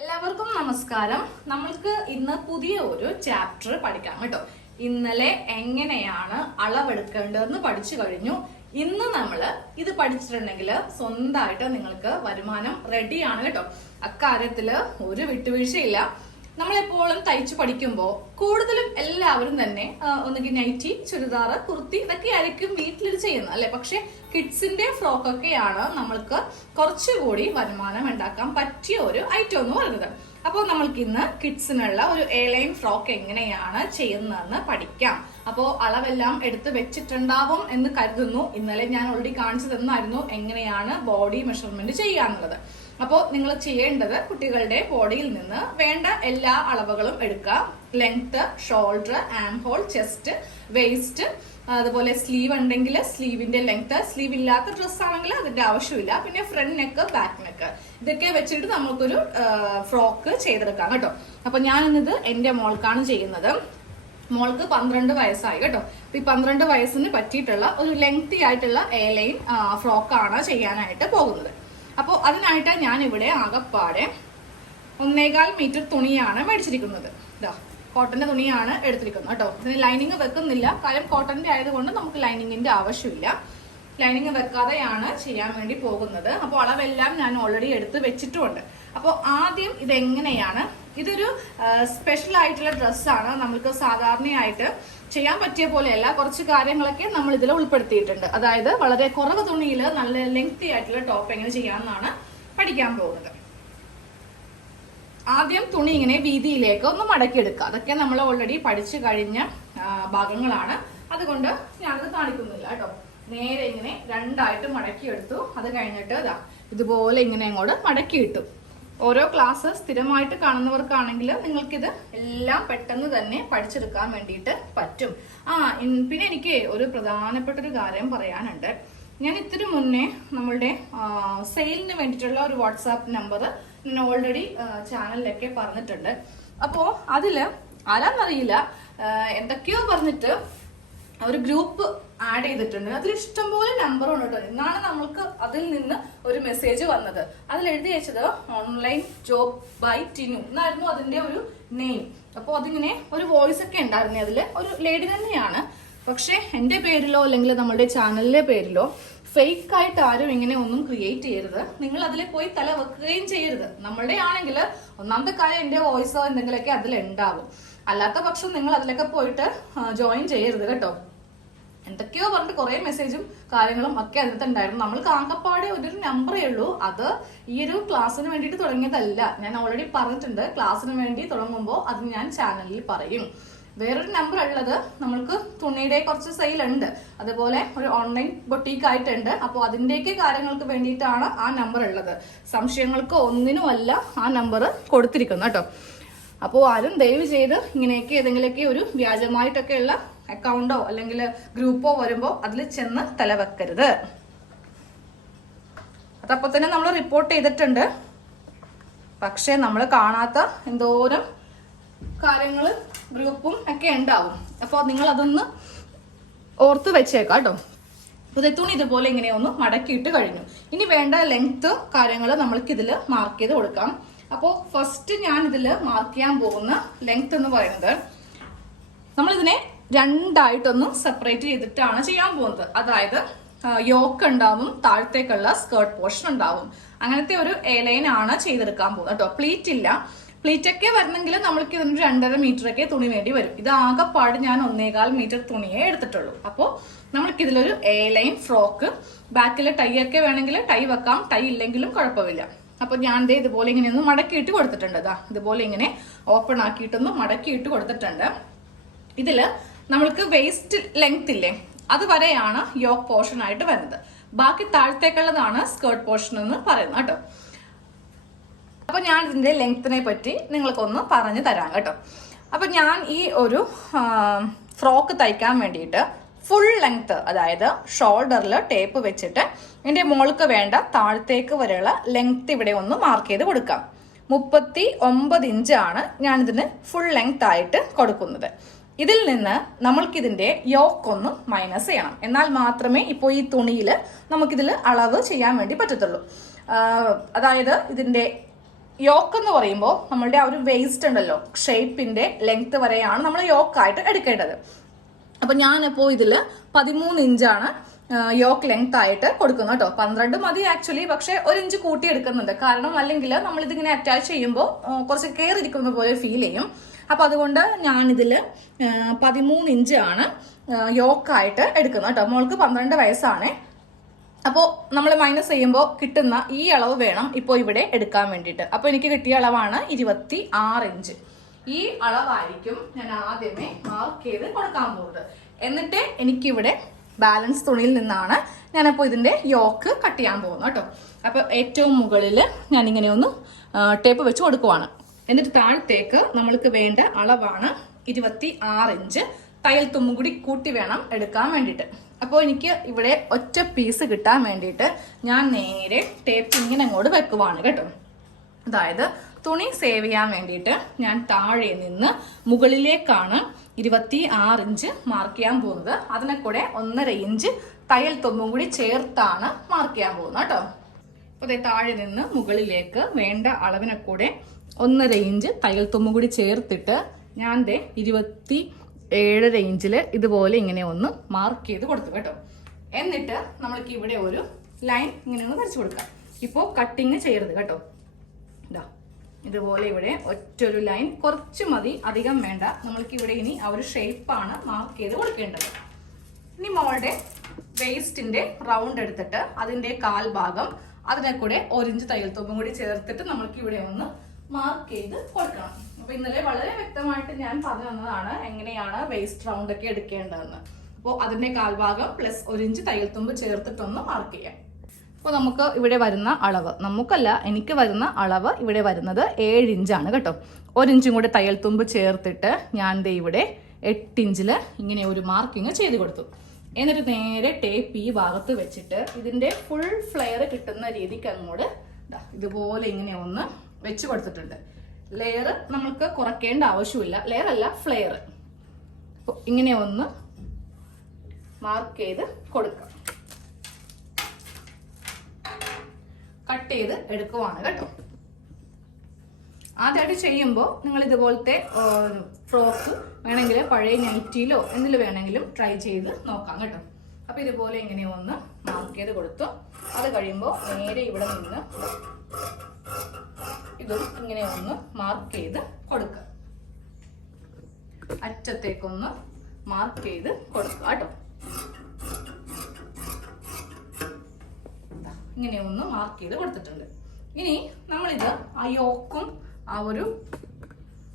എല്ലാവർക്കും നമസ്കാരം. നമ്മൾക്ക് ഇന്ന് പുതിയ ഒരു ചാപ്റ്റർ പഠിക്കാം കേട്ടോ. ഇന്നലെ എങ്ങനെയാണ് അളവെടുക്കേണ്ടതെന്ന് പഠിച്ചു കഴിഞ്ഞു. ഇന്ന് നമ്മൾ ഇത് പഠിച്ചിട്ടുണ്ടെങ്കിൽ സ്വന്തമായിട്ട് നിങ്ങൾക്ക് വരുമാനം റെഡിയാണ് കേട്ടോ. അക്കാര്യത്തിൽ ഒരു വിട്ടുവീഴ്ചയില്ല. നമ്മളെപ്പോഴും തയ്ച്ചു പഠിക്കുമ്പോൾ കൂടുതലും എല്ലാവരും തന്നെ ഒന്നുകിൽ നൈറ്റി ചുരിദാർ കുർത്തി ഇതൊക്കെ ആയിരിക്കും വീട്ടിലിത് ചെയ്യുന്നത്. അല്ലെ? പക്ഷെ കിഡ്സിന്റെ ഫ്രോക്ക് ഒക്കെയാണ് നമ്മൾക്ക് കുറച്ചുകൂടി വരുമാനം ഉണ്ടാക്കാൻ പറ്റിയ ഒരു ഐറ്റം എന്ന് പറയുന്നത്. അപ്പോൾ നമ്മൾക്ക് ഇന്ന് കിഡ്സിനുള്ള ഒരു എ ലൈൻ ഫ്രോക്ക് എങ്ങനെയാണ് ചെയ്യുന്നതെന്ന് പഠിക്കാം. അപ്പോൾ അളവെല്ലാം എടുത്ത് വെച്ചിട്ടുണ്ടാവും എന്ന് കരുതുന്നു. ഇന്നലെ ഞാൻ ഓൾറെഡി കാണിച്ചു തന്നായിരുന്നു എങ്ങനെയാണ് ബോഡി മെഷർമെന്റ് ചെയ്യാന്നുള്ളത് അപ്പോൾ നിങ്ങൾ ചെയ്യേണ്ടത് കുട്ടികളുടെ ബോഡിയിൽ നിന്ന് വേണ്ട എല്ലാ അളവുകളും എടുക്കുക. Length shoulder arm hole chest waist അതുപോലെ സ്ലീവ് ഉണ്ടെങ്കിൽ സ്ലീവിന്റെ ലെങ്ത് സ്ലീവ് ഇല്ലാത്ത ഡ്രസ് ആണെങ്കിൽ അതിന്റെ ആവശ്യമില്ല. പിന്നെ ഫ്രണ്ട് നെക്ക് ബാക്ക് നെക്ക് ഇതൊക്കെ വെച്ചിട്ട് നമുക്കൊരു ഫ്രോക്ക് ചെയ്തെടുക്കാം കേട്ടോ. അപ്പൊ ഞാനിന്നത് എന്റെ മോൾക്കാണ് ചെയ്യുന്നത്. മോൾക്ക് പന്ത്രണ്ട് വയസ്സായി കേട്ടോ. അപ്പൊ ഈ പന്ത്രണ്ട് വയസ്സിന് പറ്റിയിട്ടുള്ള ഒരു ലെങ്തി ആയിട്ടുള്ള എ ലൈൻ ഫ്രോക്കാണ് ചെയ്യാനായിട്ട് പോകുന്നത്. അപ്പോൾ അതിനായിട്ട് ഞാൻ ഇവിടെ ആകപ്പാടെ ഒന്നേകാൽ മീറ്റർ തുണിയാണ് മേടിച്ചിരിക്കുന്നത്. ഇതാ കോട്ടന്റെ തുണിയാണ് എടുത്തിരിക്കുന്നത് കേട്ടോ. ഇതിന് ലൈനിങ് വെക്കുന്നില്ല. കാര്യം കോട്ടന്റെ ആയതുകൊണ്ട് നമുക്ക് ലൈനിങ്ങിന്റെ ആവശ്യമില്ല. ലൈനിങ് വെക്കാതെയാണ് ചെയ്യാൻ വേണ്ടി പോകുന്നത്. അപ്പോൾ അളവെല്ലാം ഞാൻ ഓൾറെഡി എടുത്ത് വെച്ചിട്ടുമുണ്ട് അപ്പോൾ ആദ്യം ഇതെങ്ങനെയാണ് ഇതൊരു സ്പെഷ്യൽ ആയിട്ടുള്ള ഡ്രസ്സാണ് നമുക്ക് സാധാരണയായിട്ട് ചെയ്യാൻ പറ്റിയ പോലെയല്ല. കുറച്ച് കാര്യങ്ങളൊക്കെ നമ്മൾ ഇതിൽ ഉൾപ്പെടുത്തിയിട്ടുണ്ട്. അതായത് വളരെ കുറവ് തുണിയിൽ നല്ല ലെങ്തി ആയിട്ടുള്ള ടോപ്പ് എങ്ങനെ ചെയ്യാമെന്നാണ് പഠിക്കാൻ പോകുന്നത്. ആദ്യം തുണി ഇങ്ങനെ വീതിയിലേക്ക് ഒന്ന് മടക്കിയെടുക്കുക. അതൊക്കെ നമ്മൾ ഓൾറെഡി പഠിച്ചു കഴിഞ്ഞ ഭാഗങ്ങളാണ്. അതുകൊണ്ട് ഞാനത് കാണിക്കുന്നില്ല കേട്ടോ. നേരെ ഇങ്ങനെ രണ്ടായിട്ട് മടക്കിയെടുത്തു. അത് കഴിഞ്ഞിട്ട് ഇതാ ഇതുപോലെ ഇങ്ങനെ അങ്ങോട്ട് മടക്കിയിട്ടു. ഓരോ ക്ലാസ് സ്ഥിരമായിട്ട് കാണുന്നവർക്കാണെങ്കിൽ നിങ്ങൾക്കിത് എല്ലാം പെട്ടെന്ന് തന്നെ പഠിച്ചെടുക്കാൻ വേണ്ടിയിട്ട് പറ്റും. ആ പിന്നെ എനിക്ക് ഒരു പ്രധാനപ്പെട്ട ഒരു കാര്യം പറയാനുണ്ട്. ഞാൻ ഇത്തിരി മുന്നേ നമ്മളുടെ സെയിലിന് വേണ്ടിയിട്ടുള്ള ഒരു വാട്സാപ്പ് നമ്പർ ഞാൻ ഓൾറെഡി ചാനലിലൊക്കെ പറഞ്ഞിട്ടുണ്ട്. അപ്പോൾ അതിൽ ആരാന്നറിയില്ല എന്തൊക്കെയോ പറഞ്ഞിട്ട് ഒരു ഗ്രൂപ്പ് ആഡ് ചെയ്തിട്ടുണ്ട്. അതിൽ ഇഷ്ടംപോലെ നമ്പർ കേട്ടോ. എന്നാണ് നമ്മൾക്ക് അതിൽ നിന്ന് ഒരു മെസ്സേജ് വന്നത്. അതിൽ എഴുതി വെച്ചത് ഓൺലൈൻ ജോബ് ബൈ ടിനു എന്നായിരുന്നു അതിന്റെ ഒരു നെയിം അപ്പോൾ അതിങ്ങനെ ഒരു വോയിസ് ഒക്കെ ഉണ്ടായിരുന്നു അതിൽ ഒരു ലേഡി തന്നെയാണ്. പക്ഷേ എന്റെ പേരിലോ അല്ലെങ്കിൽ നമ്മുടെ ചാനലിലെ പേരിലോ ഫേക്ക് ആയിട്ട് ആരും ഇങ്ങനെ ഒന്നും ക്രിയേറ്റ് ചെയ്യരുത്. നിങ്ങൾ അതിൽ പോയി തല വെക്കുകയും ചെയ്യരുത്. നമ്മളുടെ ആണെങ്കിൽ ഒന്നാമത്തെ കാര്യം എന്റെ വോയിസോ എന്തെങ്കിലുമൊക്കെ അതിൽ ഉണ്ടാവും. അല്ലാത്ത പക്ഷം നിങ്ങൾ അതിലൊക്കെ പോയിട്ട് ജോയിൻ ചെയ്യരുത് കേട്ടോ. എന്തൊക്കെയോ പറഞ്ഞിട്ട് കുറെ മെസ്സേജും കാര്യങ്ങളും ഒക്കെ അതിനകത്ത് ഉണ്ടായിരുന്നു നമ്മൾ കാക്കപ്പാടെ ഒരു നമ്പറേ ഉള്ളൂ. അത് ഈ ഒരു ക്ലാസ്സിന് വേണ്ടിയിട്ട് തുടങ്ങിയതല്ല. ഞാൻ ഓൾറെഡി പറഞ്ഞിട്ടുണ്ട്. ക്ലാസ്സിന് വേണ്ടി തുടങ്ങുമ്പോൾ അത് ഞാൻ ചാനലിൽ പറയും. വേറൊരു നമ്പർ ഉള്ളത് നമ്മൾക്ക് തുണിയുടെ കുറച്ച് സെയിൽ ഉണ്ട്. അതുപോലെ ഒരു ഓൺലൈൻ ബൊട്ടീക്ക് ആയിട്ടുണ്ട്. അപ്പോൾ അതിന്റെയൊക്കെ കാര്യങ്ങൾക്ക് വേണ്ടിയിട്ടാണ് ആ നമ്പർ ഉള്ളത്. സംശയങ്ങൾക്ക് ഒന്നിനുമല്ല ആ നമ്പർ കൊടുത്തിരിക്കുന്നത് കേട്ടോ. അപ്പോൾ ആരും ദയവ് ചെയ്ത് ഇങ്ങനെയൊക്കെ ഏതെങ്കിലുമൊക്കെ ഒരു വ്യാജമായിട്ടൊക്കെയുള്ള അക്കൗണ്ടോ അല്ലെങ്കിൽ ഗ്രൂപ്പോ വരുമ്പോൾ അതിൽ ചെന്ന് തലവെക്കരുത്. അതപ്പോൾ തന്നെ നമ്മൾ റിപ്പോർട്ട് ചെയ്തിട്ടുണ്ട്. പക്ഷേ നമ്മൾ കാണാത്ത എന്തോരം കാര്യങ്ങൾ ഗ്രൂപ്പും ഒക്കെ ഉണ്ടാവും. അപ്പോൾ നിങ്ങൾ അതൊന്ന് ഓർത്ത് വെച്ചേക്കാം കേട്ടോ. തുണി ഇതുപോലെ ഇങ്ങനെ ഒന്ന് മടക്കിയിട്ട് കഴിഞ്ഞു. ഇനി വേണ്ട ലെങ്ത് കാര്യങ്ങൾ നമ്മൾക്ക് ഇതിൽ മാർക്ക് ചെയ്ത് കൊടുക്കാം. അപ്പോൾ ഫസ്റ്റ് ഞാൻ ഇതിൽ മാർക്ക് ചെയ്യാൻ പോകുന്ന ലെങ്ത് എന്ന് പറയുന്നത് നമ്മളിതിനെ രണ്ടായിട്ടൊന്ന് സെപ്പറേറ്റ് ചെയ്തിട്ടാണ് ചെയ്യാൻ പോകുന്നത്. അതായത് യോക്ക് ഉണ്ടാവും താഴത്തേക്കുള്ള സ്കേർട്ട് പോർഷൻ ഉണ്ടാവും. അങ്ങനത്തെ ഒരു എലൈൻ ആണ് ചെയ്തെടുക്കാൻ പോകുന്നത് കേട്ടോ. പ്ലീറ്റ് ഇല്ല. പ്ലീറ്റ് ഒക്കെ വരണമെങ്കിൽ നമ്മൾക്ക് ഇതിന് രണ്ടര മീറ്റർ ഒക്കെ തുണി വേണ്ടി വരും. ഇത് ആകെപ്പാട് ഞാൻ ഒന്നേകാൽ മീറ്റർ തുണിയേ എടുത്തിട്ടുള്ളൂ. അപ്പോൾ നമ്മൾക്ക് ഇതിലൊരു എ ലൈൻ ഫ്രോക്ക് ബാക്കിൽ ടൈ ഒക്കെ വേണമെങ്കിൽ ടൈ വെക്കാം. ടൈ ഇല്ലെങ്കിലും കുഴപ്പമില്ല. അപ്പൊ ഞാൻ ദേ ഇതുപോലെ ഇങ്ങനെ ഒന്ന് മടക്കിയിട്ട് കൊടുത്തിട്ടുണ്ട്. ഇതാ ഇതുപോലെ ഇങ്ങനെ ഓപ്പൺ ആക്കിയിട്ടൊന്ന് മടക്കിയിട്ട് കൊടുത്തിട്ടുണ്ട്. ഇതിൽ നമ്മൾക്ക് വേസ്റ്റ് ലെങ്ത് ഇല്ലേ? അതുവരെയാണ് യോക്ക് പോർഷൻ ആയിട്ട് വരുന്നത്. ബാക്കി താഴത്തേക്കുള്ളതാണ് സ്കേർട്ട് പോർഷൻ എന്ന് പറയുന്നത് കേട്ടോ. അപ്പൊ ഞാൻ ഇതിന്റെ ലെങ്ത്തിനെ പറ്റി നിങ്ങൾക്കൊന്ന് പറഞ്ഞു തരാം കേട്ടോ. അപ്പൊ ഞാൻ ഈ ഒരു ഫ്രോക്ക് തയ്ക്കാൻ വേണ്ടിയിട്ട് ഫുൾ ലെങ്ത്ത് അതായത് ഷോൾഡറിൽ ടേപ്പ് വെച്ചിട്ട് എന്റെ മോൾക്ക് വേണ്ട താഴത്തേക്ക് വരെയുള്ള ലെങ്ത്ത് ഇവിടെ ഒന്ന് മാർക്ക് ചെയ്ത് കൊടുക്കാം. മുപ്പത്തി ഒമ്പത് ഇഞ്ചാണ് ഞാനിതിന് ഫുൾ ലെങ്ത് ആയിട്ട് കൊടുക്കുന്നത്. ഇതിൽ നിന്ന് നമ്മൾക്കിതിന്റെ യോക്ക് ഒന്ന് മൈനസ് ചെയ്യണം. എന്നാൽ മാത്രമേ ഇപ്പോൾ ഈ തുണിയിൽ നമുക്കിതിൽ അളവ് ചെയ്യാൻ വേണ്ടി പറ്റത്തുള്ളൂ. അതായത് ഇതിന്റെ യോക്ക് എന്ന് പറയുമ്പോൾ നമ്മളുടെ ആ ഒരു വേസ്റ്റ് ഉണ്ടല്ലോ ഷേപ്പിന്റെ ലെങ്ത് വരെയാണ് നമ്മൾ യോക്കായിട്ട് എടുക്കേണ്ടത്. അപ്പൊ ഞാനിപ്പോ ഇതിൽ പതിമൂന്ന് ഇഞ്ചാണ് യോക്ക് ലെങ്ത് ആയിട്ട് കൊടുക്കുന്നത് കേട്ടോ. പന്ത്രണ്ട് മതി ആക്ച്വലി പക്ഷെ ഒരു ഇഞ്ച് കൂട്ടി എടുക്കുന്നുണ്ട്. കാരണം അല്ലെങ്കിൽ നമ്മൾ ഇതിങ്ങനെ അറ്റാച്ച് ചെയ്യുമ്പോൾ കുറച്ച് കയറിയിരിക്കുന്ന പോലെ ഫീൽ ചെയ്യും. അപ്പൊ അതുകൊണ്ട് ഞാനിതിൽ പതിമൂന്ന് ഇഞ്ചാണ് യോക്കായിട്ട് എടുക്കുന്നത് കേട്ടോ. മോൾക്ക് പന്ത്രണ്ട് വയസ്സാണ്. അപ്പോൾ നമ്മൾ മൈനസ് ചെയ്യുമ്പോൾ കിട്ടുന്ന ഈ അളവ് വേണം ഇപ്പോൾ ഇവിടെ എടുക്കാൻ വേണ്ടിയിട്ട്. അപ്പോൾ എനിക്ക് കിട്ടിയ അളവാണ് ഇരുപത്തി ആറ് ഇഞ്ച് ഈ അളവായിരിക്കും ഞാൻ ആദ്യമേ മാർക്ക് ചെയ്ത് കൊടുക്കാൻ പോകുന്നത്. എന്നിട്ട് എനിക്കിവിടെ ബാലൻസ് തുണിയിൽ നിന്നാണ് ഞാനപ്പോൾ ഇതിന്റെ യോക്ക് കട്ട് ചെയ്യാൻ പോകുന്നത് കേട്ടോ. അപ്പോൾ ഏറ്റവും മുകളിൽ ഞാനിങ്ങനെ ഒന്ന് ടേപ്പ് വെച്ച് കൊടുക്കുവാണ്. എന്നിട്ട് താഴത്തേക്ക് നമ്മൾക്ക് വേണ്ട അളവാണ് ഇരുപത്തി ആറ് ഇഞ്ച് തയ്യൽ തുമ്പും കൂടി കൂട്ടി വേണം എടുക്കാൻ വേണ്ടിയിട്ട്. അപ്പോൾ എനിക്ക് ഇവിടെ ഒറ്റ പീസ് കിട്ടാൻ വേണ്ടിയിട്ട് ഞാൻ നേരെ ടേപ്പ് ഇങ്ങനെ അങ്ങോട്ട് വെക്കുവാണ് കേട്ടോ. അതായത് തുണി സേവ് ചെയ്യാൻ വേണ്ടിയിട്ട് ഞാൻ താഴെ നിന്ന് മുകളിലേക്കാണ് ഇരുപത്തി ആറ് ഇഞ്ച് മാർക്ക് ചെയ്യാൻ പോകുന്നത്. അതിനെ കൂടെ ഒന്നര ഇഞ്ച് തയ്യൽ തുമ്പും കൂടി ചേർത്താണ് മാർക്ക് ചെയ്യാൻ പോകുന്നത് കേട്ടോ. അപ്പോൾ താഴെ നിന്ന് മുകളിലേക്ക് വേണ്ട അളവിനെ കൂടെ ഒന്നര ഇഞ്ച് തയ്യൽ തുമ്പും കൂടി ചേർത്തിട്ട് ഞാൻ ദേ ഇരുപത്തി ഏഴര ഇഞ്ചിൽ ഇതുപോലെ ഇങ്ങനെ ഒന്ന് മാർക്ക് ചെയ്ത് കൊടുത്തു കേട്ടോ. എന്നിട്ട് നമ്മൾക്ക് ഇവിടെ ഒരു ലൈൻ ഇങ്ങനെ ഒന്ന് വരച്ചു കൊടുക്കാം. ഇപ്പോൾ കട്ടിങ് ചെയ്യരുത് കേട്ടോ. ഇതാ ഇതുപോലെ ഇവിടെ ഒറ്റൊരു ലൈൻ കുറച്ച് മതി അധികം വേണ്ട. നമ്മൾക്ക് ഇവിടെ ഇനി ആ ഒരു ഷേപ്പാണ് മാർക്ക് ചെയ്ത് കൊടുക്കേണ്ടത്. ഇനി മോളുടെ വേസ്റ്റിന്റെ റൗണ്ട് എടുത്തിട്ട് അതിന്റെ കാൽ ഭാഗം അതിനെ കൂടെ ഒരിഞ്ച് തയ്യൽ തുമ്പും കൂടി ചേർത്തിട്ട് നമ്മൾക്ക് ഇവിടെ ഒന്ന് മാർക്ക് ചെയ്ത് കൊടുക്കണം. അപ്പൊ ഇന്നലെ വളരെ വ്യക്തമായിട്ട് ഞാൻ പറഞ്ഞു തന്നതാണ് എങ്ങനെയാണ് വേസ്റ്റ് റൗണ്ട് ഒക്കെ എടുക്കേണ്ടതെന്ന്. അപ്പോൾ അതിന്റെ കാൽഭാഗം പ്ലസ് ഒരു ഇഞ്ച് തയ്യൽ തുമ്പ് ചേർത്തിട്ടൊന്ന് മാർക്ക് ചെയ്യാം. അപ്പോൾ നമുക്ക് ഇവിടെ വരുന്ന അളവ്. നമുക്കല്ല എനിക്ക് വരുന്ന അളവ് ഇവിടെ വരുന്നത് ഏഴ് ഇഞ്ചാണ് കേട്ടോ. ഒരിഞ്ചും കൂടെ തയ്യൽ തുമ്പ് ചേർത്തിട്ട് ഞാൻ ദേ ഇവിടെ എട്ടിഞ്ചിൽ ഇങ്ങനെ ഒരു മാർക്കിങ് ചെയ്ത് കൊടുത്തു. എന്നിട്ട് നേരെ ടേപ്പ് ഈ ഭാഗത്ത് വെച്ചിട്ട് ഇതിന്റെ ഫുൾ ഫ്ലെയർ കിട്ടുന്ന രീതിക്ക് അങ്ങോട്ട് ഇതുപോലെ ഇങ്ങനെ ഒന്ന് വെച്ച് കൊടുത്തിട്ടുണ്ട്. ലെയർ നമുക്ക് കുറയ്ക്കേണ്ട ആവശ്യമില്ല. ലെയർ അല്ല ഫ്ലെയർ ഇങ്ങനെ ഒന്ന് മാർക്ക് ചെയ്ത് കൊടുക്കാം. കട്ട് ചെയ്ത് എടുക്കുവാണ് കേട്ടോ. ആദ്യമായിട്ട് ചെയ്യുമ്പോൾ നിങ്ങൾ ഇതുപോലത്തെ ഫ്രോക്ക് വേണമെങ്കിൽ പഴയ നൈറ്റിയിലോ എന്തിൽ വേണമെങ്കിലും ട്രൈ ചെയ്ത് നോക്കാം കേട്ടോ. അപ്പോൾ ഇതുപോലെ ഇങ്ങനെ ഒന്ന് മാർക്ക് ചെയ്ത് കൊടുത്തു. അത് കഴിയുമ്പോൾ നേരെ ഇവിടെ നിന്ന് ഇതും ഇങ്ങനെ ഒന്ന് മാർക്ക് ചെയ്ത് കൊടുക്കുക. അറ്റത്തേക്കൊന്ന് മാർക്ക് ചെയ്ത് കൊടുക്കുക കേട്ടോ. ഇങ്ങനെ ഒന്ന് മാർക്ക് ചെയ്ത് കൊടുത്തിട്ടുണ്ട്. ഇനി നമ്മളിത് ആ യോക്കും ആ ഒരു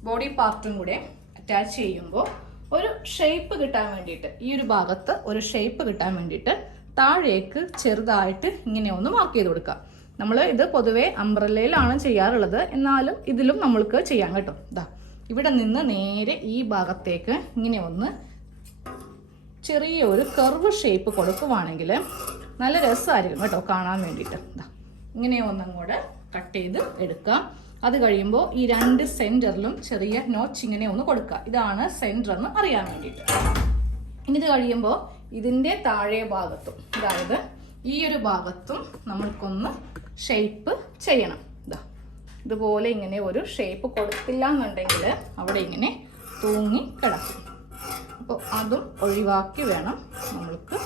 ബോഡി പാർട്ടും കൂടെ അറ്റാച്ച് ചെയ്യുമ്പോൾ ഒരു ഷേപ്പ് കിട്ടാൻ വേണ്ടിയിട്ട് ഈ ഒരു ഭാഗത്ത് ഒരു ഷേപ്പ് കിട്ടാൻ വേണ്ടിയിട്ട് താഴേക്ക് ചെറുതായിട്ട് ഇങ്ങനെ ഒന്ന് മാർക്ക് ചെയ്ത് കൊടുക്കുക. നമ്മൾ ഇത് പൊതുവെ അംബ്രല്ലയിലാണ് ചെയ്യാറുള്ളത്. എന്നാലും ഇതിലും നമ്മൾക്ക് ചെയ്യാൻ കേട്ടോ. ഇതാ ഇവിടെ നിന്ന് നേരെ ഈ ഭാഗത്തേക്ക് ഇങ്ങനെ ഒന്ന് ചെറിയ ഒരു കർവ് ഷേപ്പ് കൊടുക്കുവാണെങ്കിൽ നല്ല രസമായിരിക്കും കേട്ടോ കാണാൻ വേണ്ടിയിട്ട്. ദാ ഇങ്ങനെ ഒന്നും കൂടെ കട്ട് ചെയ്ത് എടുക്കാം. അത് കഴിയുമ്പോൾ ഈ രണ്ട് സെന്ററിലും ചെറിയ നോച്ച് ഇങ്ങനെ ഒന്ന് കൊടുക്കുക. ഇതാണ് സെന്റർ എന്ന് അറിയാൻ വേണ്ടിയിട്ട്. ഇനി ഇത് കഴിയുമ്പോൾ ഇതിന്റെ താഴെ ഭാഗത്തും അതായത് ഈ ഒരു ഭാഗത്തും നമ്മൾക്കൊന്ന് ഷേപ്പ് ചെയ്യണം. ഇതാ ഇതുപോലെ ഇങ്ങനെ ഒരു ഷേപ്പ് കൊടുത്തില്ല എന്നുണ്ടെങ്കിൽ അവിടെ ഇങ്ങനെ തൂങ്ങി കിടക്കും. അപ്പോൾ അതും ഒഴിവാക്കി വേണം നമ്മൾക്ക്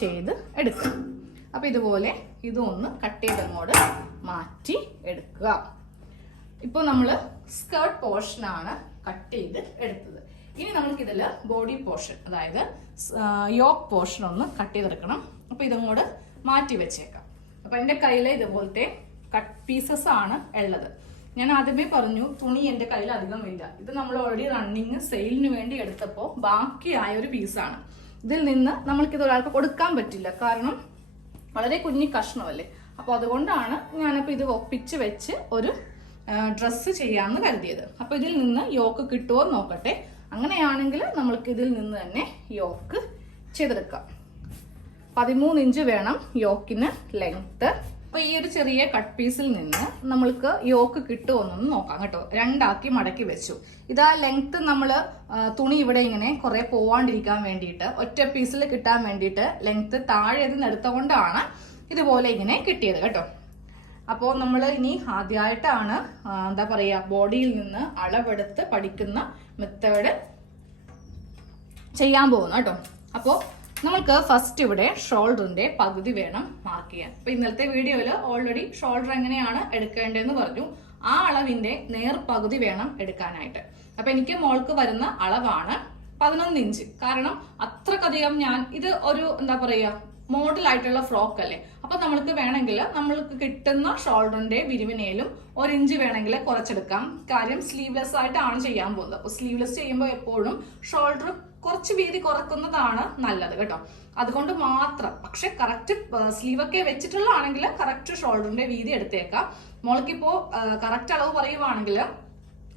ചെയ്ത് എടുക്കാൻ. അപ്പോൾ ഇതുപോലെ ഇതും ഒന്ന് കട്ട് ചെയ്തങ്ങോട്ട് മാറ്റി എടുക്കുക. ഇപ്പോൾ നമ്മൾ സ്കേർട്ട് പോർഷനാണ് കട്ട് ചെയ്ത് എടുത്തത്. ഇനി നമുക്കിതിൽ ബോഡി പോർഷൻ അതായത് യോക്ക് പോർഷൻ ഒന്ന് കട്ട് ചെയ്തെടുക്കണം. അപ്പോൾ ഇതങ്ങോട്ട് മാറ്റി വെച്ചേക്കാം. അപ്പോൾ എന്റെ കയ്യിൽ ഇതുപോലത്തെ കട്ട് പീസസ് ആണ് ഉള്ളത്. ഞാൻ ആദ്യമേ പറഞ്ഞു തുണി എന്റെ കയ്യിൽ അധികം ഇല്ല. ഇത് നമ്മൾ ഓൾറെഡി റണ്ണിങ് സെയിലിന് വേണ്ടി എടുത്തപ്പോൾ ബാക്കിയായ ഒരു പീസാണ് ഇതിൽ നിന്ന് നമ്മൾക്കിത് ഒരാൾക്ക് കൊടുക്കാൻ പറ്റില്ല. കാരണം വളരെ കുഞ്ഞി കഷ്ണമല്ലേ? അപ്പോൾ അതുകൊണ്ടാണ് ഞാനപ്പോൾ ഇത് ഒപ്പിച്ച് വെച്ച് ഒരു ഡ്രസ്സ് ചെയ്യാമെന്ന് കരുതിയത്. അപ്പോൾ ഇതിൽ നിന്ന് യോക്ക് കിട്ടുമോ നോക്കട്ടെ. അങ്ങനെയാണെങ്കിൽ നമ്മൾക്ക് ഇതിൽ നിന്ന് തന്നെ യോക്ക് ചെയ്തെടുക്കാം. പതിമൂന്ന് ഇഞ്ച് വേണം യോക്കിന് ലെങ്ത്ത് അപ്പൊ ഈ ഒരു ചെറിയ കട്ട് പീസിൽ നിന്ന് നമ്മൾക്ക് യോക്ക് കിട്ടുമോന്നൊന്ന് നോക്കാം കേട്ടോ. രണ്ടാക്കി മടക്കി വെച്ചു. ഇതാ ലെങ്ത്ത് നമ്മൾ തുണി ഇവിടെ ഇങ്ങനെ കുറെ പോവാണ്ടിരിക്കാൻ വേണ്ടിയിട്ട് ഒറ്റ പീസിൽ കിട്ടാൻ വേണ്ടിയിട്ട് ലെങ്ത്ത് താഴെ നിന്ന് ഇതുപോലെ ഇങ്ങനെ കിട്ടിയത് കേട്ടോ. അപ്പോൾ നമ്മൾ ഇനി ആദ്യമായിട്ടാണ് എന്താ പറയുക ബോഡിയിൽ നിന്ന് അളവെടുത്ത് പഠിക്കുന്ന മെത്തേഡ് ചെയ്യാൻ പോകുന്നു കേട്ടോ. അപ്പോൾ നമ്മൾക്ക് ഫസ്റ്റ് ഇവിടെ ഷോൾഡറിന്റെ പകുതി വേണം മാർക്ക് ചെയ്യാൻ. അപ്പൊ ഇന്നലത്തെ വീഡിയോയിൽ ഓൾറെഡി ഷോൾഡർ എങ്ങനെയാണ് എടുക്കേണ്ടതെന്ന് പറഞ്ഞു. ആ അളവിന്റെ നേർ പകുതി വേണം എടുക്കാനായിട്ട്. അപ്പൊ എനിക്ക് മോൾക്ക് വരുന്ന അളവാണ് പതിനൊന്ന് ഇഞ്ച് കാരണം അത്രക്കധികം ഞാൻ ഇത് ഒരു എന്താ പറയുക മോഡലായിട്ടുള്ള ഫ്രോക്ക് അല്ലേ? അപ്പൊ നമ്മൾക്ക് വേണമെങ്കിൽ നമ്മൾക്ക് കിട്ടുന്ന ഷോൾഡറിന്റെ വിരിവിനേലും ഒരു ഇഞ്ച് വേണമെങ്കിൽ കുറച്ചെടുക്കാം. കാര്യം സ്ലീവ്ലെസ് ആയിട്ടാണ് ചെയ്യാൻ പോകുന്നത്. അപ്പൊ സ്ലീവ്ലെസ് ചെയ്യുമ്പോൾ എപ്പോഴും ഷോൾഡർ കുറച്ച് വീതി കുറക്കുന്നതാണ് നല്ലത് കേട്ടോ. അതുകൊണ്ട് മാത്രം. പക്ഷെ കറക്റ്റ് സ്ലീവൊക്കെ വെച്ചിട്ടുള്ളതാണെങ്കിൽ കറക്റ്റ് ഷോൾഡറിന്റെ വീതി എടുത്തേക്കാം. മോൾക്കിപ്പോ കറക്റ്റ് അളവ് പറയുവാണെങ്കിൽ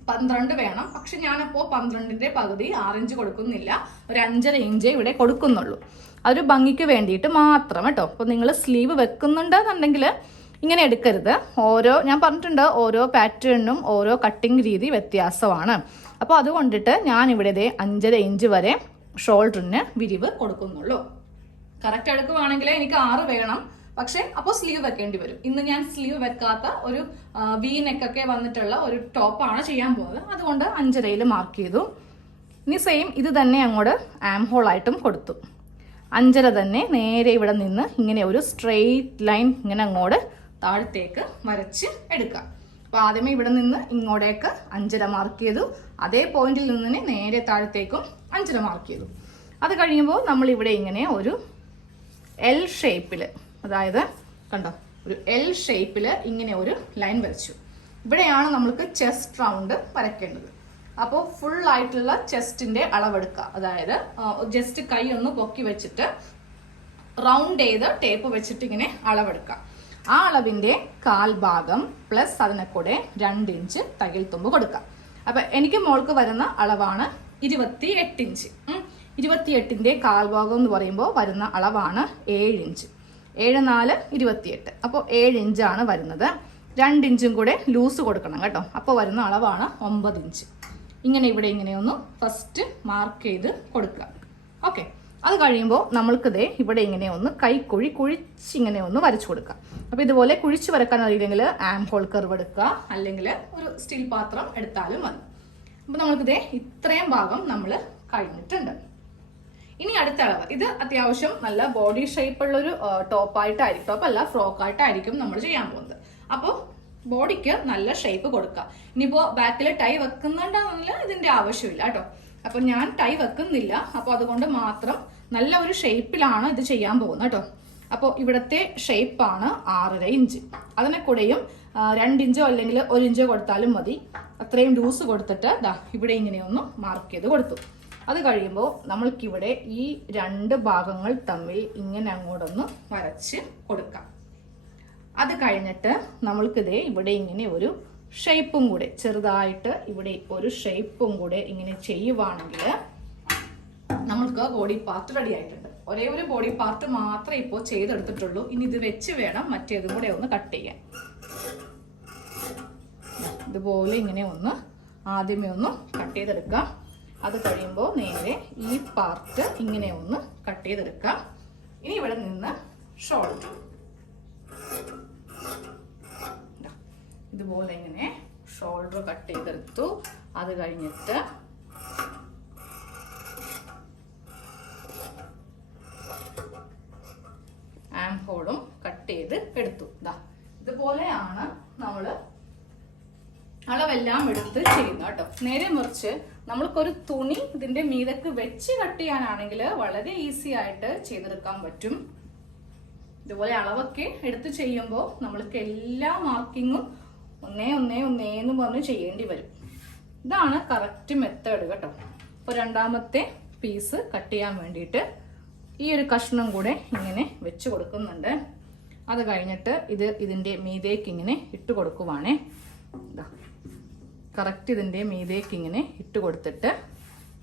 പന്ത്രണ്ട് വേണം. പക്ഷെ ഞാനിപ്പോ പന്ത്രണ്ടിന്റെ പകുതി ആറിഞ്ച് കൊടുക്കുന്നില്ല. ഒരു അഞ്ചര ഇഞ്ചേ ഇവിടെ കൊടുക്കുന്നുള്ളൂ. അതൊരു ഭംഗിക്ക് വേണ്ടിയിട്ട് മാത്രം കേട്ടോ. അപ്പോൾ നിങ്ങൾ സ്ലീവ് വെക്കുന്നുണ്ടെന്നുണ്ടെങ്കിൽ ഇങ്ങനെ എടുക്കരുത്. ഓരോ ഞാൻ പറഞ്ഞിട്ടുണ്ട് ഓരോ പാറ്റേണിനും ഓരോ കട്ടിങ് രീതി വ്യത്യാസമാണ്. അപ്പോൾ അതുകൊണ്ടിട്ട് ഇവിടെ ദേ അഞ്ചര ഇഞ്ച് വരെ ഷോൾഡറിന് വിരിവ് കൊടുക്കുന്നുള്ളൂ. കറക്റ്റ് എടുക്കുവാണെങ്കിൽ എനിക്ക് ആറ് വേണം. പക്ഷേ അപ്പോൾ സ്ലീവ് വെക്കേണ്ടി വരും. ഇന്ന് ഞാൻ സ്ലീവ് വെക്കാത്ത ഒരു വി നെക്കൊക്കെ വന്നിട്ടുള്ള ഒരു ടോപ്പാണ് ചെയ്യാൻ പോകുന്നത്. അതുകൊണ്ട് അഞ്ചരയിൽ മാർക്ക് ചെയ്തു. ഇനി സെയിം ഇത് തന്നെ അങ്ങോട്ട് ആം ഹോൾ ആയിട്ടും കൊടുത്തു. അഞ്ചര തന്നെ നേരെ ഇവിടെ നിന്ന് ഇങ്ങനെ ഒരു സ്ട്രെയിറ്റ് ലൈൻ ഇങ്ങനെ അങ്ങോട്ട് താഴത്തേക്ക് വരച്ച് എടുക്കാം അപ്പോൾ ആദ്യമേ ഇവിടെ നിന്ന് ഇങ്ങോട്ടേക്ക് അഞ്ചര മാർക്ക് ചെയ്തു. അതേ പോയിന്റിൽ നിന്ന് നേരെ താഴത്തേക്കും അഞ്ചര മാർക്ക് ചെയ്തു. അത് കഴിയുമ്പോൾ നമ്മൾ ഇവിടെ ഇങ്ങനെ ഒരു എൽ ഷേപ്പിൽ അതായത് കണ്ടോ ഒരു എൽ ഷേപ്പിൽ ഇങ്ങനെ ഒരു ലൈൻ വരച്ചു. ഇവിടെയാണ് നമ്മൾക്ക് ചെസ്റ്റ് റൗണ്ട് വരയ്ക്കേണ്ടത്. അപ്പോൾ ഫുൾ ആയിട്ടുള്ള ചെസ്റ്റിന്റെ അളവെടുക്കുക. അതായത് ജസ്റ്റ് കൈ ഒന്ന് പൊക്കി വെച്ചിട്ട് റൗണ്ട് ചെയ്ത് ടേപ്പ് വെച്ചിട്ട് ഇങ്ങനെ അളവെടുക്കാം ആ അളവിന്റെ കാൽഭാഗം പ്ലസ് അതിനെ കൂടെ രണ്ട് ഇഞ്ച് തയ്യൽ തുമ്പ് കൊടുക്കാം. അപ്പൊ എനിക്ക് മോൾക്ക് വരുന്ന അളവാണ് ഇരുപത്തി എട്ട് ഇഞ്ച് ഇരുപത്തിയെട്ടിന്റെ കാൽഭാഗം എന്ന് പറയുമ്പോൾ വരുന്ന അളവാണ് ഏഴ് ഇഞ്ച് ഏഴ് നാല് ഇരുപത്തിയെട്ട്. അപ്പോൾ ഏഴ് ഇഞ്ചാണ് വരുന്നത്. രണ്ട് ഇഞ്ചും കൂടെ ലൂസ് കൊടുക്കണം കേട്ടോ. അപ്പോൾ വരുന്ന അളവാണ് ഒമ്പത് ഇഞ്ച് ഇങ്ങനെ ഇവിടെ ഇങ്ങനെയൊന്ന് ഫസ്റ്റ് മാർക്ക് ചെയ്ത് കൊടുക്കുക. ഓക്കെ അത് കഴിയുമ്പോൾ നമ്മൾക്കിതേ ഇവിടെ ഇങ്ങനെ ഒന്ന് കൈക്കുഴി കുഴിച്ചിങ്ങനെ ഒന്ന് വരച്ചു കൊടുക്കാം അപ്പോൾ ഇതുപോലെ കുഴിച്ച് വരക്കാൻ അറിയില്ലെങ്കിൽ ആം ഹോൾ കർവ് എടുക്കുക. അല്ലെങ്കിൽ ഒരു സ്റ്റീൽ പാത്രം എടുത്താലും മതി. അപ്പോൾ നമ്മൾക്കിതേ ഇത്രയും ഭാഗം നമ്മൾ കഴിഞ്ഞിട്ടുണ്ട്. ഇനി അടുത്ത അളവ്. ഇത് അത്യാവശ്യം നല്ല ബോഡി ഷേപ്പ് ഉള്ള ഒരു ടോപ്പായിട്ടായിരിക്കും ടോപ്പ് അല്ല ഫ്രോക്കായിട്ടായിരിക്കും നമ്മൾ ചെയ്യാൻ പോകുന്നത്. അപ്പോൾ ബോഡിക്ക് നല്ല ഷേപ്പ് കൊടുക്കുക. ഇനിയിപ്പോൾ ബാക്കിൽ ടൈ വെക്കുന്നുണ്ടെന്നില്ല ഇതിന്റെ ആവശ്യമില്ല കേട്ടോ. അപ്പം ഞാൻ ടൈ വെക്കുന്നില്ല. അപ്പോൾ അതുകൊണ്ട് മാത്രം നല്ല ഒരു ഷേപ്പിലാണ് ഇത് ചെയ്യാൻ പോകുന്നത് കേട്ടോ. അപ്പോൾ ഇവിടുത്തെ ഷേപ്പാണ് ആറര ഇഞ്ച് അതിനെ കൂടെയും രണ്ടിഞ്ചോ അല്ലെങ്കിൽ ഒരു ഇഞ്ചോ കൊടുത്താലും മതി. അത്രയും ലൂസ് കൊടുത്തിട്ട് ദാ ഇവിടെ ഇങ്ങനെ ഒന്ന് മാർക്ക് ചെയ്ത് കൊടുത്തു. അത് കഴിയുമ്പോൾ നമ്മൾക്കിവിടെ ഈ രണ്ട് ഭാഗങ്ങൾ തമ്മിൽ ഇങ്ങനെ അങ്ങോട്ടൊന്ന് വരച്ച് കൊടുക്കാം. അത് കഴിഞ്ഞിട്ട് നമ്മൾക്കിതേ ഇവിടെ ഇങ്ങനെ ഒരു ഷേപ്പും കൂടെ ചെറുതായിട്ട് ഇവിടെ ഒരു ഷേപ്പും കൂടെ ഇങ്ങനെ ചെയ്യുവാണെങ്കിൽ നമ്മൾക്ക് ബോഡി പാർട്ട് റെഡി ആയിട്ടുണ്ട്. ഒരേ ഒരു ബോഡി പാർട്ട് മാത്രമേ ഇപ്പോൾ ചെയ്തെടുത്തിട്ടുള്ളൂ. ഇനി ഇത് വെച്ച് വേണം മറ്റേതും കൂടെ ഒന്ന് കട്ട് ചെയ്യാൻ. ഇതുപോലെ ഇങ്ങനെ ഒന്ന് ആദ്യമേ ഒന്ന് കട്ട് ചെയ്തെടുക്കാം. അത് കഴിയുമ്പോൾ നേരെ ഈ പാർട്ട് ഇങ്ങനെ ഒന്ന് കട്ട് ചെയ്തെടുക്കാം. ഇനി ഇവിടെ നിന്ന് ഷോൾഡർ ഇതുപോലെ ഇങ്ങനെ ഷോൾഡർ കട്ട് ചെയ്തെടുത്തു. അത് കഴിഞ്ഞിട്ട് ആം ഹോളും കട്ട് ചെയ്ത് എടുത്തു ദാ ഇതുപോലെയാണ് നമ്മൾ അളവെല്ലാം എടുത്ത് ചെയ്യുന്നത് കേട്ടോ. നേരെ മറിച്ച് നമ്മൾക്കൊരു തുണി ഇതിന്റെ മീതക്ക് വെച്ച് കട്ട് ചെയ്യാനാണെങ്കിൽ വളരെ ഈസി ആയിട്ട് ചെയ്തെടുക്കാൻ പറ്റും. ഇതുപോലെ അളവൊക്കെ എടുത്ത് ചെയ്യുമ്പോൾ നമ്മൾക്ക് എല്ലാ മാർക്കിങ്ങും ഒന്നേ ഒന്നേ ഒന്നേ എന്ന് പറഞ്ഞ് ചെയ്യേണ്ടി വരും. ഇതാണ് കറക്റ്റ് മെത്തേഡ് കേട്ടോ. അപ്പോൾ രണ്ടാമത്തെ പീസ് കട്ട് ചെയ്യാൻ വേണ്ടിയിട്ട് ഈ ഒരു കഷ്ണം കൂടെ ഇങ്ങനെ വെച്ച് കൊടുക്കുന്നുണ്ട്. അത് കഴിഞ്ഞിട്ട് ഇത് ഇതിന്റെ മീതേക്ക് ഇങ്ങനെ ഇട്ട് കൊടുക്കുവാണേ. കറക്റ്റ് ഇതിന്റെ മീതേക്ക് ഇങ്ങനെ ഇട്ട് കൊടുത്തിട്ട്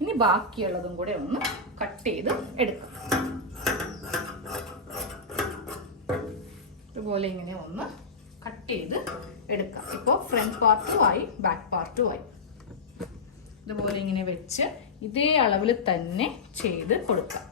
ഇനി ബാക്കിയുള്ളതും കൂടെ ഒന്ന് കട്ട് ചെയ്ത് എടുക്കാം. ഇതുപോലെ ഇങ്ങനെ ഒന്ന് കട്ട് ചെയ്ത് എടുക്കാം. ഇപ്പോൾ ഫ്രണ്ട് പാർട്ടും ആയി ബാക്ക് പാർട്ടും ആയി. ഇതുപോലെ ഇങ്ങനെ വെച്ച് ഇതേ അളവിൽ തന്നെ ചെയ്ത് കൊടുക്കാം.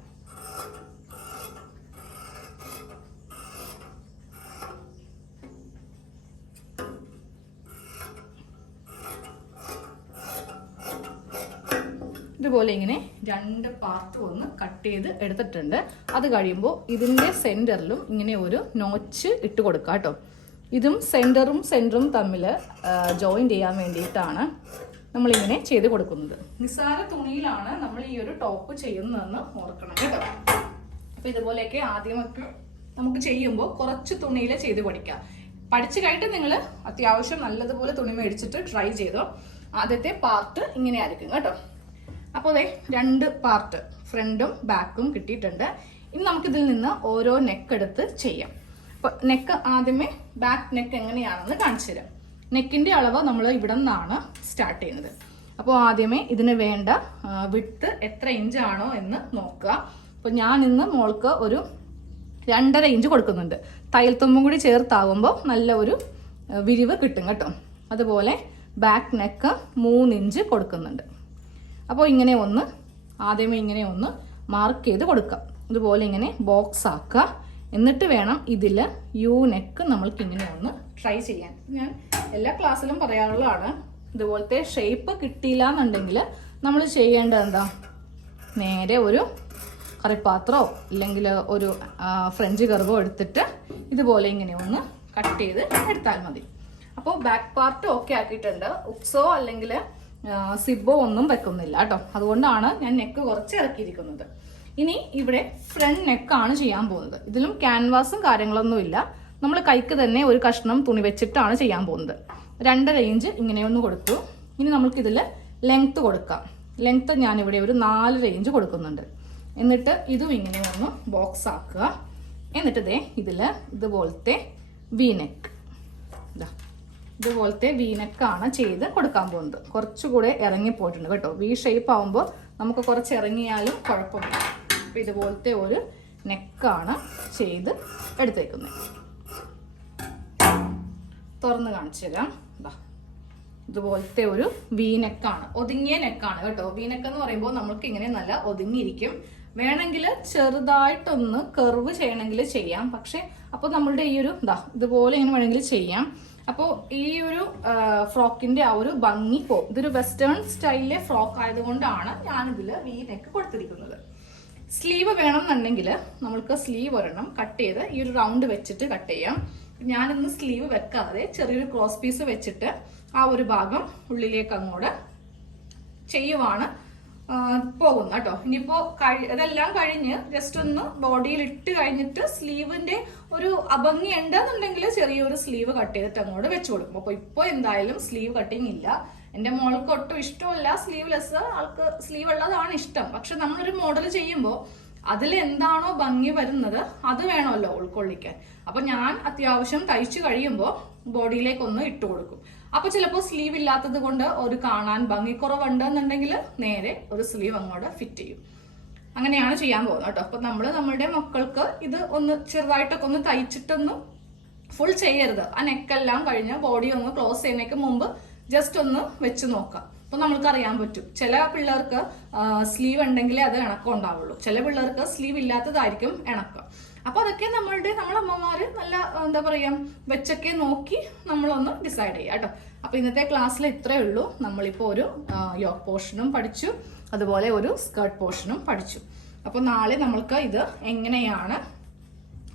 ഇതുപോലെ ഇങ്ങനെ രണ്ട് പാർട്ട് ഒന്ന് കട്ട് ചെയ്ത് എടുത്തിട്ടുണ്ട്. അത് കഴിയുമ്പോൾ ഇതിന്റെ സെന്ററിലും ഇങ്ങനെ ഒരു നോച്ച് ഇട്ട് കൊടുക്കുക കേട്ടോ ഇതും സെന്ററും സെന്ററും തമ്മിൽ ജോയിൻ ചെയ്യാൻ വേണ്ടിയിട്ടാണ് നമ്മളിങ്ങനെ ചെയ്ത് കൊടുക്കുന്നത്. നിസ്സാര തുണിയിലാണ് നമ്മൾ ഈ ഒരു ടോപ്പ് ചെയ്യുന്നതെന്ന് ഓർക്കണം കേട്ടോ. അപ്പോൾ ഇതുപോലെയൊക്കെ ആദ്യമൊക്കെ നമുക്ക് ചെയ്യുമ്പോൾ കുറച്ച് തുണിയിൽ ചെയ്ത് പഠിക്കാം. പഠിച്ചു കഴിഞ്ഞിട്ട് നിങ്ങൾ അത്യാവശ്യം നല്ലതുപോലെ തുണി മേടിച്ചിട്ട് ട്രൈ ചെയ്തോ. ആദ്യത്തെ പാർട്ട് ഇങ്ങനെ ആയിരിക്കും കേട്ടോ. അപ്പോൾ അതെ രണ്ട് പാർട്ട് ഫ്രണ്ടും ബാക്കും കിട്ടിയിട്ടുണ്ട്. ഇനി നമുക്കിതിൽ നിന്ന് ഓരോ നെക്ക് എടുത്ത് ചെയ്യാം. അപ്പോൾ നെക്ക് ആദ്യമേ ബാക്ക് നെക്ക് എങ്ങനെയാണെന്ന് കാണിച്ചു തരാം. നെക്കിന്റെ അളവ് നമ്മൾ ഇവിടെ നിന്നാണ് സ്റ്റാർട്ട് ചെയ്യുന്നത്. അപ്പോൾ ആദ്യമേ ഇതിന് വേണ്ട വിട്ട് എത്ര ഇഞ്ചാണോ എന്ന് നോക്കുക. അപ്പോൾ ഞാൻ ഇന്ന് മോൾക്ക് ഒരു രണ്ടര ഇഞ്ച് കൊടുക്കുന്നുണ്ട്. തയ്യൽ തുമ്പും കൂടി ചേർത്താകുമ്പോൾ നല്ല ഒരു വിരിവ് കിട്ടും കേട്ടോ. അതുപോലെ ബാക്ക് നെക്ക് മൂന്നിഞ്ച് കൊടുക്കുന്നുണ്ട്. അപ്പോൾ ഇങ്ങനെ ഒന്ന് ആദ്യമേ ഇങ്ങനെ ഒന്ന് മാർക്ക് ചെയ്ത് കൊടുക്കാം. ഇതുപോലെ ഇങ്ങനെ ബോക്സ് ആക്കുക. എന്നിട്ട് വേണം ഇതിൽ യു നെക്ക് നമ്മൾക്ക് ഇങ്ങനെ ഒന്ന് ട്രൈ ചെയ്യാൻ. ഞാൻ എല്ലാ ക്ലാസ്സിലും പറയാറുള്ളതാണ് ഇതുപോലത്തെ ഷേപ്പ് കിട്ടിയില്ല എന്നുണ്ടെങ്കിൽ നമ്മൾ ചെയ്യേണ്ടത് എന്താ? നേരെ ഒരു കറിപ്പാത്രമോ ഇല്ലെങ്കിൽ ഒരു ഫ്രഞ്ച് കർവോ എടുത്തിട്ട് ഇതുപോലെ ഇങ്ങനെ ഒന്ന് കട്ട് ചെയ്ത് എടുത്താൽ മതി. അപ്പോൾ ബാക്ക് പാർട്ട് ഓക്കെ ആക്കിയിട്ടുണ്ട്. ഉക്സോ അല്ലെങ്കിൽ സിബോ ഒന്നും വെക്കുന്നില്ല കേട്ടോ അതുകൊണ്ടാണ് ഞാൻ നെക്ക് കുറച്ച് ഇറക്കിയിരിക്കുന്നത്. ഇനി ഇവിടെ ഫ്രണ്ട് നെക്കാണ് ചെയ്യാൻ പോകുന്നത്. ഇതിലും ക്യാൻവാസും കാര്യങ്ങളൊന്നും ഇല്ല. നമ്മൾ കൈക്ക് തന്നെ ഒരു കഷ്ണം തുണി വെച്ചിട്ടാണ് ചെയ്യാൻ പോകുന്നത്. രണ്ടര ഇഞ്ച് ഇങ്ങനെ ഒന്ന് കൊടുത്തു. ഇനി നമുക്കിതിൽ ലെങ്ത് കൊടുക്കാം. ലെങ്ത് ഞാനിവിടെ ഒരു നാല് റേഞ്ച് കൊടുക്കുന്നുണ്ട്. എന്നിട്ട് ഇതും ഇങ്ങനെ ഒന്ന് ബോക്സ് ആക്കുക. എന്നിട്ട് ദേ ഇതിൽ ഇതുപോലത്തെ വി നെക്ക് ഇതാ ഇതുപോലത്തെ വി നെക്കാണ് ചെയ്ത് കൊടുക്കാൻ പോകുന്നത്. കുറച്ചുകൂടെ ഇറങ്ങിപ്പോയിട്ടുണ്ട് കേട്ടോ. വി ഷേപ്പ് ആകുമ്പോൾ നമുക്ക് കുറച്ച് ഇറങ്ങിയാലും കുഴപ്പമില്ല. അപ്പോൾ ഇതുപോലത്തെ ഒരു നെക്കാണ് ചെയ്ത് എടുത്തേക്കുന്നത്. തുറന്ന് കാണിച്ചു തരാം. ഇതാ ഇതുപോലത്തെ ഒരു വി നെക്കാണ് ഒതുങ്ങിയ നെക്കാണ് കേട്ടോ. വി നെക്ക് എന്ന് പറയുമ്പോൾ നമ്മൾക്ക് ഇങ്ങനെ നല്ല ഒതുങ്ങിയിരിക്കും. വേണമെങ്കിൽ ചെറുതായിട്ടൊന്ന് കർവ് ചെയ്യണമെങ്കിൽ ചെയ്യാം. പക്ഷെ അപ്പോൾ നമ്മളുടെ ഈ ഒരു ഇതാ ഇതുപോലെ ഇങ്ങനെ വേണമെങ്കിൽ ചെയ്യാം. അപ്പോൾ ഈ ഒരു ഫ്രോക്കിന്റെ ആ ഒരു ഭംഗി പോകും ഇതൊരു വെസ്റ്റേൺ സ്റ്റൈലിലെ ഫ്രോക്ക് ആയതുകൊണ്ടാണ് ഞാനിതിൽ വി നെക്ക് കൊടുത്തിരിക്കുന്നത്. സ്ലീവ് വേണമെന്നുണ്ടെങ്കിൽ നമ്മൾക്ക് സ്ലീവ് ഒരെണ്ണം കട്ട് ചെയ്ത് ഈ ഒരു റൗണ്ട് വെച്ചിട്ട് കട്ട് ചെയ്യാം. ഞാനിന്ന് സ്ലീവ് വെക്കാതെ ചെറിയൊരു ക്രോസ് പീസ് വെച്ചിട്ട് ആ ഒരു ഭാഗം ഉള്ളിലേക്ക് അങ്ങോട്ട് ചെയ്യുവാണ്. ആ, പോകുന്നത് കേട്ടോ. ഇനിയിപ്പോ കഴി ഇതെല്ലാം കഴിഞ്ഞ് ജസ്റ്റ് ഒന്ന് ബോഡിയിൽ ഇട്ട് കഴിഞ്ഞിട്ട് സ്ലീവിന്റെ ഒരു അഭംഗി ഉണ്ടെന്നുണ്ടെങ്കിൽ ചെറിയൊരു സ്ലീവ് കട്ട് ചെയ്തിട്ട് അങ്ങോട്ട് വെച്ചു കൊടുക്കും. അപ്പൊ ഇപ്പൊ എന്തായാലും സ്ലീവ് കട്ടിങ് ഇല്ല. എന്റെ മോൾക്ക് ഒട്ടും ഇഷ്ടമല്ല സ്ലീവ്ലെസ് ആൾക്ക് സ്ലീവ് ഉള്ളതാണ് ഇഷ്ടം. പക്ഷെ നമ്മളൊരു മോഡൽ ചെയ്യുമ്പോൾ അതിൽ എന്താണോ ഭംഗി വരുന്നത് അത് വേണമല്ലോ ഉൾക്കൊള്ളിക്കാൻ. അപ്പൊ ഞാൻ അത്യാവശ്യം തയ്ച്ചു കഴിയുമ്പോൾ ബോഡിയിലേക്കൊന്ന് ഇട്ട് കൊടുക്കും. അപ്പൊ ചിലപ്പോൾ സ്ലീവ് ഇല്ലാത്തത് കൊണ്ട് ഒരു കാണാൻ ഭംഗി ഭംഗിക്കുറവുണ്ടെന്നുണ്ടെങ്കിൽ നേരെ ഒരു സ്ലീവ് അങ്ങോട്ട് ഫിറ്റ് ചെയ്യും. അങ്ങനെയാണ് ചെയ്യാൻ പോകുന്നത് കേട്ടോ. അപ്പൊ നമ്മൾ നമ്മുടെ മക്കൾക്ക് ഇത് ഒന്ന് ചെറുതായിട്ടൊക്കെ ഒന്ന് തയ്ച്ചിട്ടൊന്നും ഫുൾ ചെയ്യരുത്. ആ നെക്കെല്ലാം കഴിഞ്ഞ് ബോഡി ഒന്ന് ക്ലോസ് ചെയ്യുന്നതിന് മുമ്പ് ജസ്റ്റ് ഒന്ന് വെച്ച് നോക്കാം. അപ്പൊ നമ്മൾക്ക് അറിയാൻ പറ്റും. ചില പിള്ളേർക്ക് സ്ലീവ് ഉണ്ടെങ്കിലേ അത് ഇണക്കം ഉണ്ടാവുള്ളൂ. ചില പിള്ളേർക്ക് സ്ലീവ് ഇല്ലാത്തതായിരിക്കും ഇണക്കം. അപ്പൊ അതൊക്കെ നമ്മളുടെ നമ്മളെ അമ്മമാര് നല്ല എന്താ പറയാ വെച്ചൊക്കെ നോക്കി നമ്മളൊന്ന് ഡിസൈഡ് ചെയ്യാം കേട്ടോ. അപ്പൊ ഇന്നത്തെ ക്ലാസ്സിൽ ഇത്രേ ഉള്ളൂ. നമ്മളിപ്പോ ഒരു യോഗ പോർഷനും പഠിച്ചു. അതുപോലെ ഒരു സ്കേർട്ട് പോർഷനും പഠിച്ചു. അപ്പൊ നാളെ നമ്മൾക്ക് ഇത് എങ്ങനെയാണ്?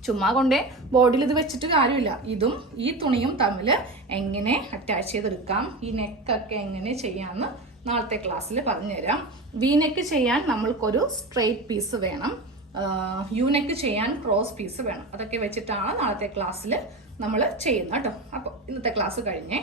ചുമ്മാ കൊണ്ടേ ബോഡിയിൽ ഇത് വെച്ചിട്ട് കാര്യമില്ല. ഇതും ഈ തുണിയും തമ്മിൽ എങ്ങനെ അറ്റാച്ച് ചെയ്തെടുക്കാം? ഈ നെക്കൊക്കെ എങ്ങനെ ചെയ്യാമെന്ന് നാളത്തെ ക്ലാസ്സിൽ പറഞ്ഞുതരാം. വീനെക്ക് ചെയ്യാൻ നമ്മൾക്കൊരു സ്ട്രെയിറ്റ് പീസ് വേണം. യു നെക്ക് ചെയ്യാൻ ക്രോസ് പീസ് വേണം. അതൊക്കെ വെച്ചിട്ടാണ് നാളത്തെ ക്ലാസ്സിൽ നമ്മൾ ചെയ്യുന്നത് കേട്ടോ. അപ്പോൾ ഇന്നത്തെ ക്ലാസ് കഴിഞ്ഞേ.